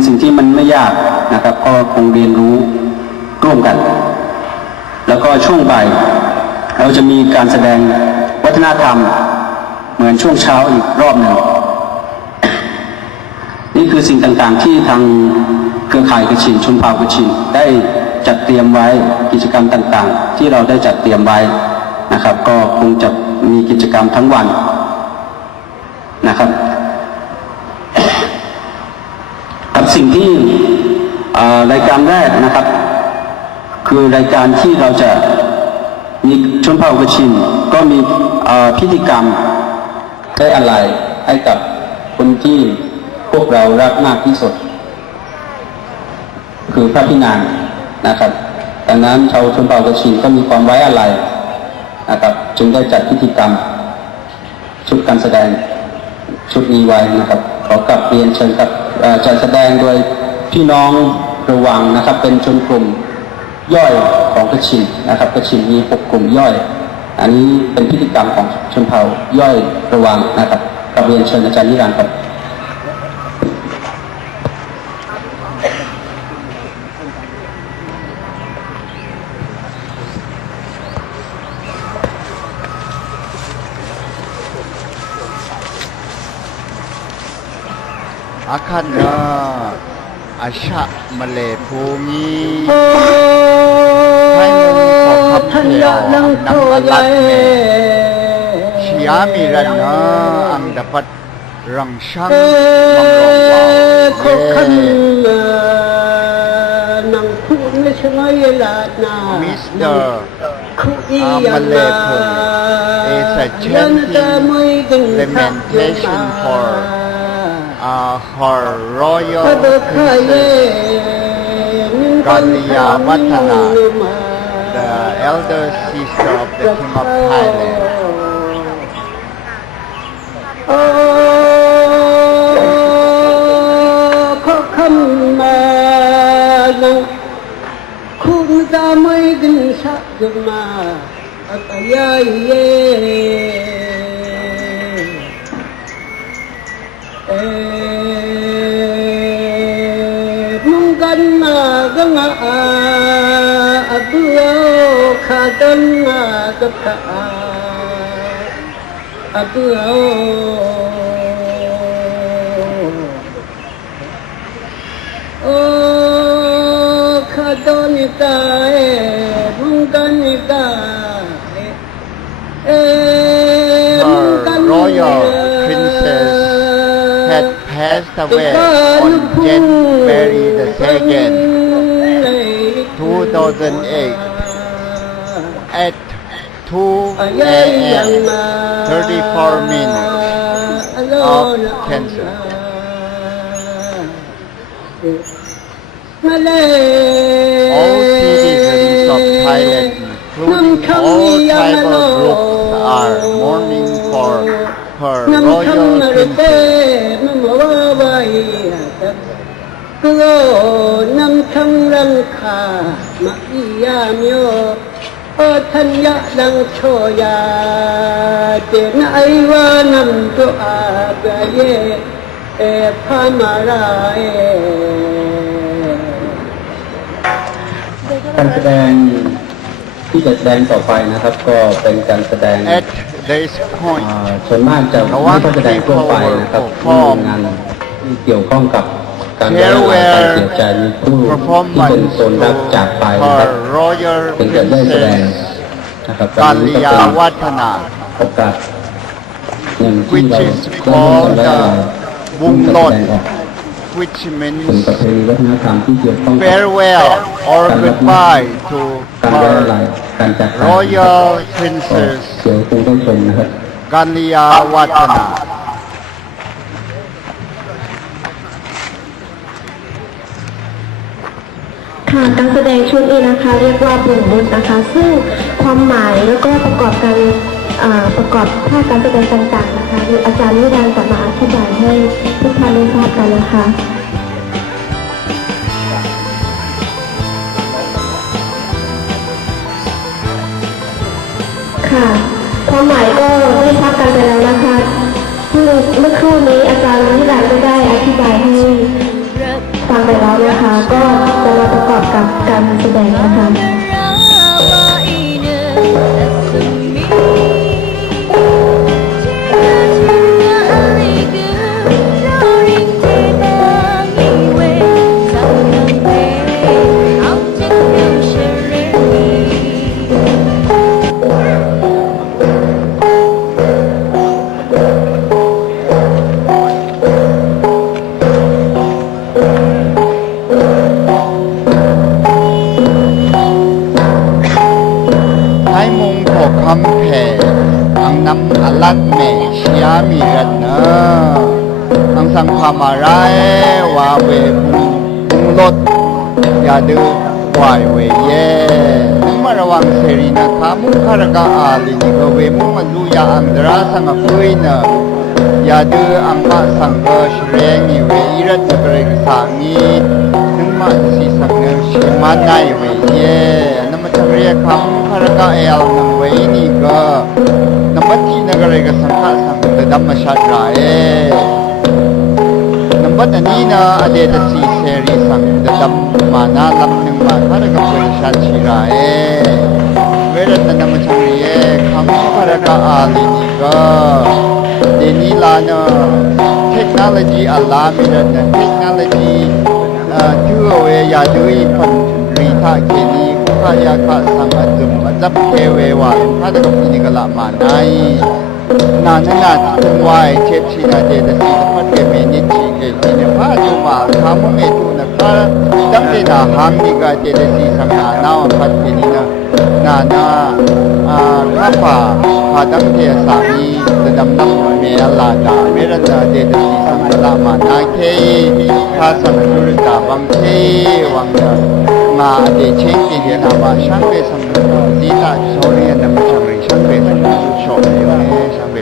เป็นสิ่งที่มันไม่ยากนะครับก็คงเรียนรู้ร่วมกันแล้วก็ช่วงบ่ายเราจะมีการแสดงวัฒนธรรมเหมือนช่วงเช้าอีกรอบหนึ่งนี่คือสิ่งต่างๆที่ทางเครือข่ายกฐินชนเผ่ากฐินได้จัดเตรียมไว้กิจกรรมต่างๆที่เราได้จัดเตรียมไว้นะครับก็คงจะมีกิจกรรมทั้งวันนะครับกับสิ่งที่รายการแรกนะครับคือรายการที่เราจะมีชนเผ่ากฐินก็มีพิธีกรรมได้อะไรให้กับคนที่พวกเรารักมากที่สุดคือพระพินางนะครับดังนั้นชาวชนเผ่ากฐินก็มีความไว้อะไรนะครับจึงได้จัดพิธีกรรมชุดการแสดงชุดนี้ไว้นะครับขอกลับเรียนเชิญครับจัดแสดงโดยพี่น้องระวังนะครับเป็นชนกลุ่มย่อยของกฐินนะครับกฐินมี6กลุ่มย่อยอันนี้เป็นพิธีกรรมของชนเผ่าย่อยระวังนะครับกลับเรียนเชิญอาจารย์นิรันดร์ครับอาคันดาอาชะมะเลภูมิให้มุงของคำเขียวนังอลัดเมชียามิรันนาอังดับรังชังมังรวาวนังคุณไม่ใช่ลาดนามิสเตอร์มะเลภูมิ is a chanting lamentation for her royal princess Kalia Watana, the elder sister of the King of Thailand. ขอคำมาคุณจะไม่ดึงสักมาอัตยาเยมุงกันมากังอาอับขาดันอากับขาอับโอ้ขาดันตามุงกันตาRoyal Princess had passed away on January the 2nd, 2008 at 2 a.m. 34 minutes of cancer. All citizens of Thailand, including all tribal groups, are mourning for her royal princess. ก็นำทั้งรังคามาอียามโยทัญญะดังโชยาเจนไอวานำตัวอาเบเยพามาราการแสดงที่จะแสดงต่อไปนะครับก็เป็นการแสดง At this point, ส่วนมากจะไม่ใช่แสดงทั่วไปนะครับงานที่เกี่ยวข้องกับการได้รับการเสียใจมีผู้ที่เป็นตนรักจากไปนะครับเป็นการได้แสดงนะครับการนี้ก็เป็นโอกาสหนึ่งที่เราได้วงลน which means เป็นประเพณีวัฒนธรรมที่เกี่ยวข้องกับ farewell or goodbye to การไว้อะไรการจากไป royal princess เดี๋ยวคงได้ชมนะครับ Kalia Watanaค่ะการแสดงชุดนี้นะคะเรียกว่าบุญบุญนะคะซึ่งความหมายแล้วก็ประกอบท่าการแสดงต่างๆนะคะอาจารย์นิรันดร์จะมาอธิบายให้ทุกท่านได้ทราบกันนะคะค่ะความหมายก็ได้ทราบกันไปแล้วนะคะซึ่งเมื่อครู่นี้อาจารย์นิรันดร์ก็ได้อธิบายให้ฟัง ดงนะคะ Hai mong ko kampe ang nam alat me siya mirat na ang sang pamaray wa we bunglot yadu wai we ye nang marawang serina kamu karaga ali ni ko we mo maluya ang dara sang apoy na yadu ang ma sang ko shreng ni we irat na kare sangi nang ma si sang na shimanay we yeเรียกคำพระกาเอลนังไว้นี่ก็น้ำบัดที่นักเรียกสังฆะสังเดดัมมาชัดไรน้ำบัดอันนี้นะอเดตสีเสรีสังเดดัมมานาลำหนึ่งมาพระกาเป็นชัดชีไรเวรตนามชังเรียคำพระกาอาลีนี่ก็เดนี่ลานะเทคโนโลยีอัลลามิรันเทคโนโลยีทั่วเวยาดุยพันรีทาเกนีKaya ka sang azab kewe wa kada ka pinigala manay na tunway chep sina de da si dapat ke menit chi ke sina pa jo ma kamu me tu na ka dam de na ham ni ga de da si sang na na pat ke ni na ka pa ka dam de sang ni da dam nam me la da me ra da de da si sang la ma na ke ka sang ru da bang ke wang naมาเดชเกียนาว่าช่างเวสังดีตาโซเรียนนำมาช่างเวสังชอบเลยช่างเว